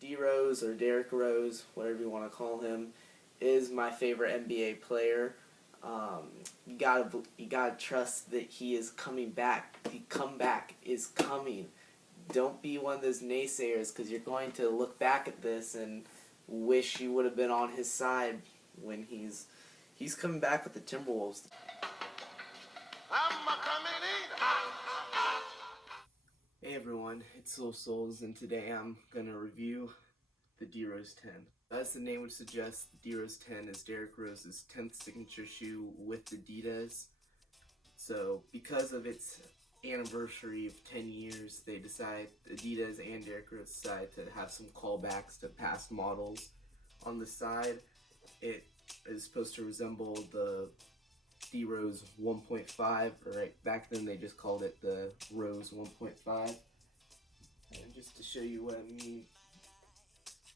D Rose or Derrick Rose, whatever you want to call him, is my favorite NBA player. You gotta trust that he is coming back. The comeback is coming. Don't be one of those naysayers, because you're going to look back at this and wish you would have been on his side when he's coming back with the Timberwolves. Hey everyone, it's Soul Souls, and today I'm gonna review the D Rose 10. As the name would suggest, the D Rose 10 is Derrick Rose's 10th signature shoe with Adidas. So, because of its anniversary of 10 years, Adidas and Derrick Rose decide to have some callbacks to past models. On the side, it is supposed to resemble the D Rose 1.5, right? Back then they just called it the Rose 1.5. And just to show you what I mean,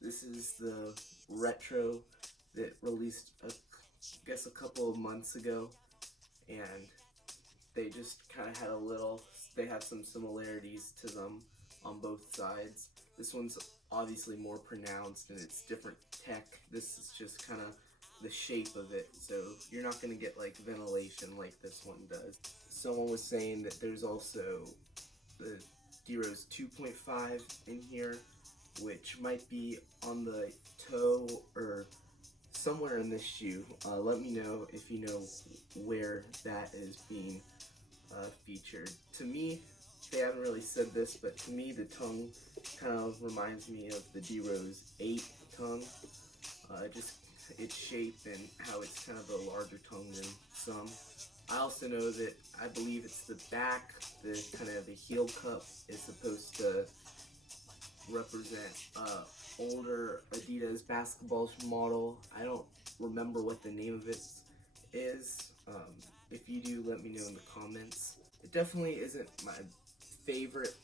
this is the retro that released, I guess, a couple of months ago, and they just kind of they have some similarities to them on both sides. This one's obviously more pronounced and it's different tech. This is just kind of the shape of it, so you're not going to get like ventilation like this one does. Someone was saying that there's also the D Rose 2.5 in here, which might be on the toe or somewhere in this shoe. Let me know if you know where that is being featured. To me, they haven't really said this, but to me the tongue kind of reminds me of the D Rose 8 tongue. Just its shape and how it's kind of a larger tongue than some. I also know that I believe it's the back, the kind of the heel cup is supposed to represent older Adidas basketball model. I don't remember what the name of it is. If you do, let me know in the comments. It definitely isn't my favorite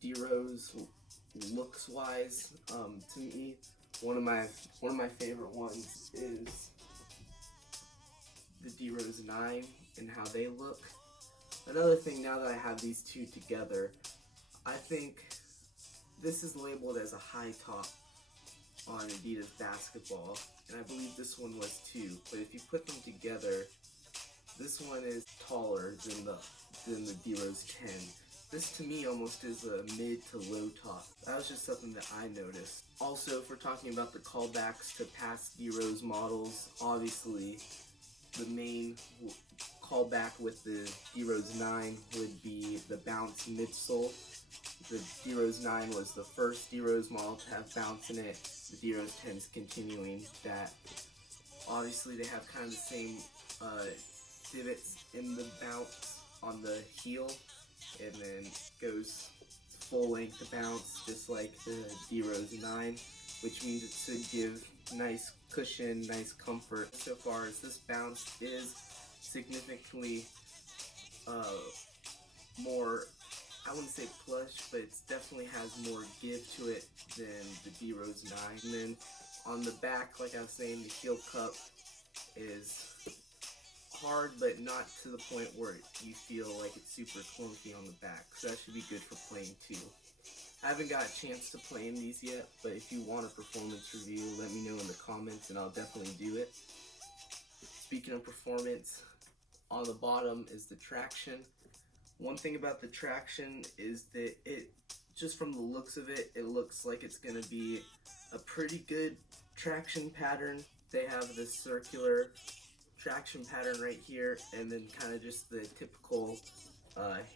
D Rose looks wise. To me, one of my favorite ones is the D Rose 9 and how they look. Another thing, now that I have these two together, I think this is labeled as a high top on Adidas basketball, and I believe this one was too. But if you put them together, this one is taller than the D Rose 10. This to me almost is a mid to low top. That was just something that I noticed. Also, if we're talking about the callbacks to past D Rose models, obviously the main callback with the D Rose 9 would be the bounce midsole. The D Rose 9 was the first D Rose model to have bounce in it. The D Rose 10 is continuing that. Obviously they have kind of the same divots in the bounce on the heel, and then goes full length to bounce just like the D Rose 9, which means it should give nice cushion, nice comfort. So far as this bounce is significantly more, I wouldn't say plush, but it definitely has more give to it than the D Rose 9. And then on the back, like I was saying, the heel cup is hard, but not to the point where you feel like it's super clunky on the back, so that should be good for playing too. I haven't got a chance to play in these yet, but if you want a performance review, let me know in the comments and I'll definitely do it. Speaking of performance, on the bottom is the traction. One thing about the traction is that it, just from the looks of it, it looks like it's going to be a pretty good traction pattern. They have this circular traction pattern right here, and then kind of just the typical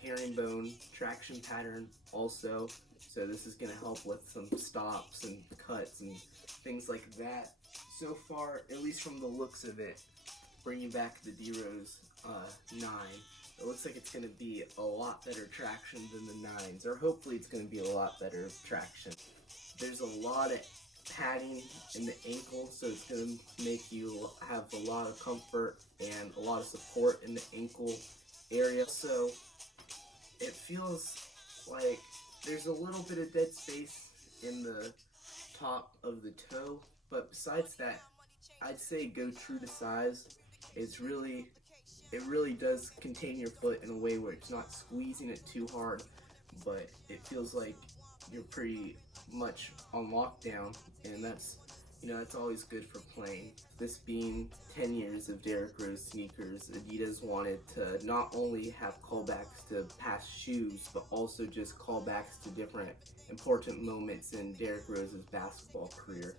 herringbone traction pattern also. So this is going to help with some stops and cuts and things like that. So far, at least from the looks of it, bringing back the D Rose 9, it looks like it's going to be a lot better traction than the 9s, or hopefully it's going to be a lot better traction. There's a lot of padding in the ankle, so it's going to make you have a lot of comfort and a lot of support in the ankle area. So it feels like there's a little bit of dead space in the top of the toe, but besides that, I'd say go true to size. It really does contain your foot in a way where it's not squeezing it too hard, but it feels like you're pretty much on lockdown, and that's always good for playing. This being 10 years of Derrick Rose sneakers, Adidas wanted to not only have callbacks to past shoes, but also just callbacks to different important moments in Derrick Rose's basketball career.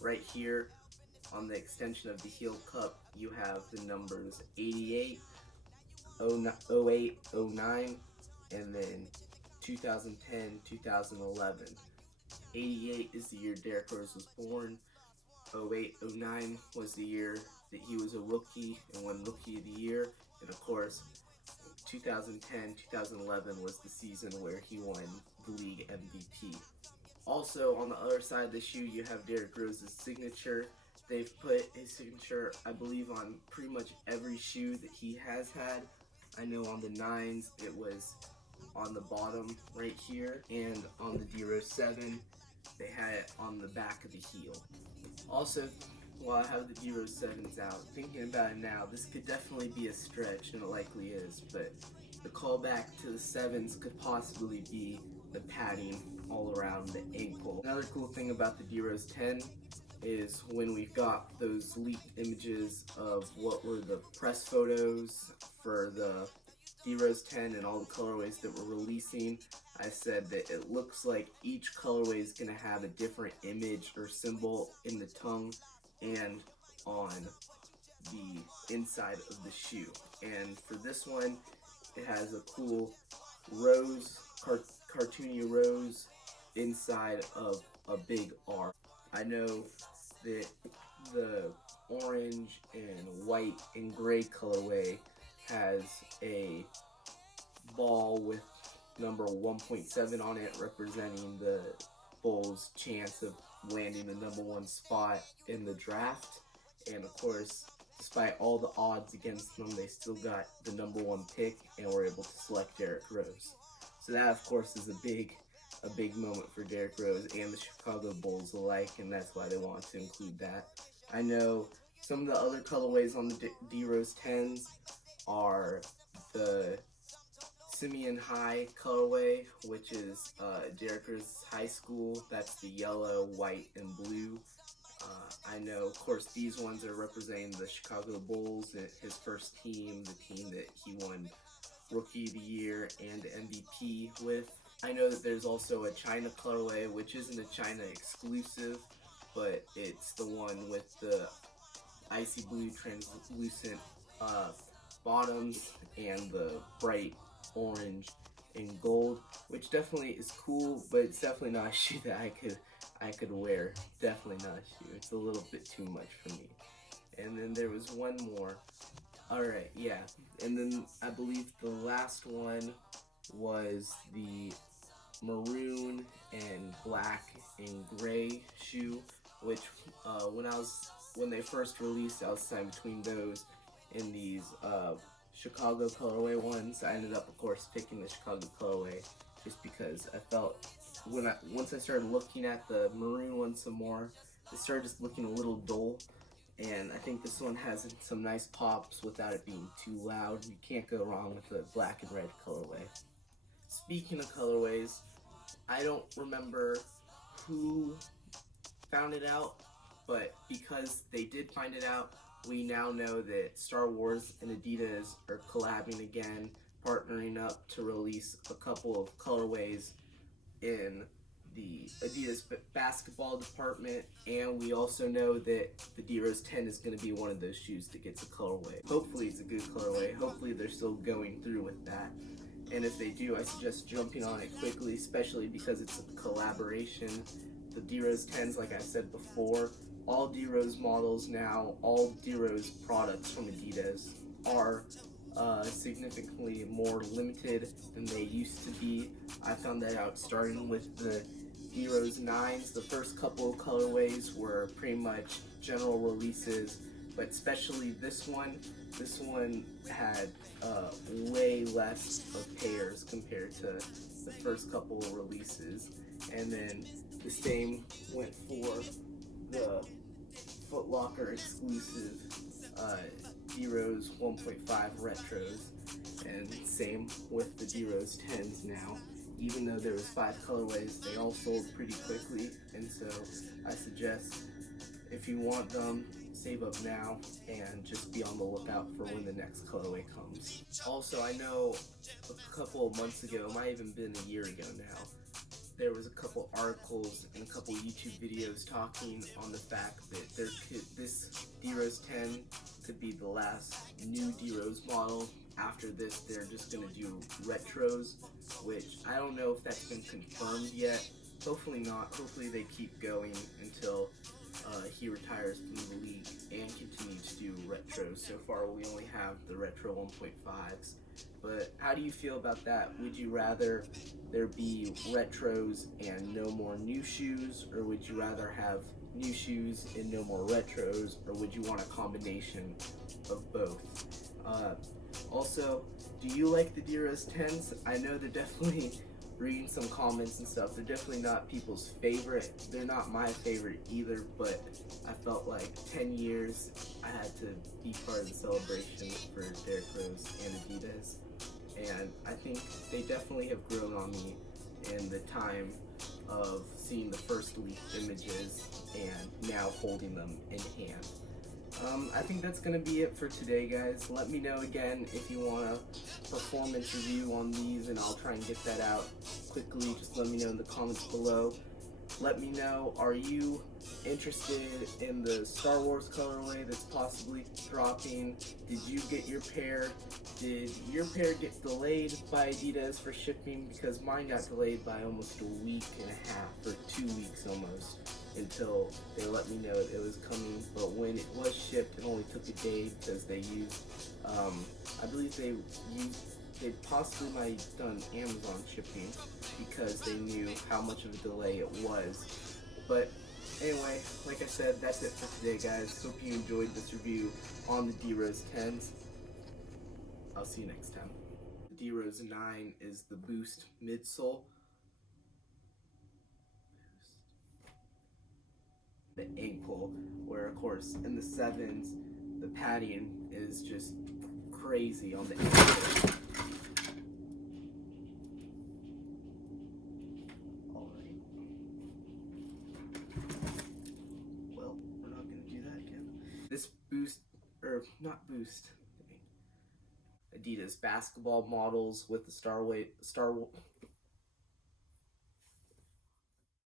Right here on the extension of the heel cup, you have the numbers 88, 08, 09, and then 2010, 2011. 88 is the year Derrick Rose was born. 08, 09 was the year that he was a rookie and won Rookie of the Year. And of course, 2010, 2011 was the season where he won the league MVP. Also, on the other side of the shoe, you have Derrick Rose's signature. They've put his signature, I believe, on pretty much every shoe that he has had. I know on the 9s, it was on the bottom right here, and on the D Rose 7, they had it on the back of the heel. Also, while I have the D Rose 7s out, thinking about it now, this could definitely be a stretch, and it likely is, but the callback to the 7s could possibly be the padding all around the ankle. Another cool thing about the D Rose 10 is when we got those leaked images of what were the press photos for the D Rose 10 and all the colorways that we're releasing, I said that it looks like each colorway is going to have a different image or symbol in the tongue and on the inside of the shoe. And for this one, it has a cool rose, cartoony rose inside of a big R. I know that the orange and white and gray colorway has a ball with number 1.7 on it, representing the Bulls' chance of landing the number 1 spot in the draft. And of course, despite all the odds against them, they still got the number 1 pick and were able to select Derrick Rose. So that, of course, is a big moment for Derrick Rose and the Chicago Bulls alike, and that's why they want to include that. I know some of the other colorways on the D Rose 10s are the Simeon High colorway, which is Derrick Rose's high school. That's the yellow, white, and blue. I know, of course, these ones are representing the Chicago Bulls, his first team, the team that he won Rookie of the Year and MVP with. I know that there's also a China colorway, which isn't a China exclusive, but it's the one with the icy blue translucent bottoms and the bright orange and gold, which definitely is cool, but it's definitely not a shoe that I could wear. Definitely not a shoe. It's a little bit too much for me. And then there was one more. Alright, yeah. And then I believe the last one was the maroon and black and gray shoe, which when they first released, I was deciding between those and these Chicago colorway ones. I ended up, of course, picking the Chicago colorway just because I felt once I started looking at the maroon one some more, it started just looking a little dull. And I think this one has some nice pops without it being too loud. You can't go wrong with the black and red colorway. Speaking of colorways, I don't remember who found it out, but because they did find it out, we now know that Star Wars and Adidas are collabing again, partnering up to release a couple of colorways in the Adidas basketball department, and we also know that the D Rose 10 is going to be one of those shoes that gets a colorway. Hopefully it's a good colorway. Hopefully they're still going through with that. And if they do, I suggest jumping on it quickly, especially because it's a collaboration. The D Rose 10s, like I said before, all D Rose models now, all D Rose products from Adidas are significantly more limited than they used to be. I found that out starting with the D Rose 9s. The first couple of colorways were pretty much general releases, but especially this one had way less of pairs compared to the first couple of releases. And then the same went for the Foot Locker exclusive D Rose 1.5 retros, and same with the D Rose 10s now. even though there was 5 colorways, they all sold pretty quickly, and so I suggest if you want them, save up now and just be on the lookout for when the next colorway comes. Also, I know a couple of months ago, it might have even been a year ago now, there was a couple articles and a couple YouTube videos talking on the fact that this D-Rose 10 could be the last new D-Rose model. After this, they're just going to do retros, which I don't know if that's been confirmed yet. Hopefully not. Hopefully they keep going until he retires from the league and continue to do retros. So far we only have the retro 1.5s. But how do you feel about that? Would you rather there be retros and no more new shoes, or would you rather have new shoes and no more retros, or would you want a combination of both? Also, do you like the D-Rose 10s? I know they're definitely, reading some comments and stuff, they're definitely not people's favorite. They're not my favorite either, but I felt like 10 years I had to be part of the celebration for Derrick Rose and Adidas. And I think they definitely have grown on me in the time of seeing the first leaked images and now holding them in hand. I think that's going to be it for today, guys. Let me know again if you want a performance review on these, and I'll try and get that out quickly. Just let me know in the comments below. Let me know, are you interested in the Star Wars colorway that's possibly dropping? Did you get your pair? Did your pair get delayed by Adidas for shipping? Because mine got delayed by almost a week and a half, or 2 weeks almost, until they let me know it was coming. But when it was shipped, it only took a day because they used, I believe they possibly might have done Amazon shipping because they knew how much of a delay it was. But anyway, like I said, that's it for today, guys. Hope you enjoyed this review on the D-Rose 10s. I'll see you next time. The D-Rose 9 is the Boost midsole. The ankle, where of course in the 7s, the padding is just crazy on the ankle. This Boost, or not Boost, Adidas basketball models with the Star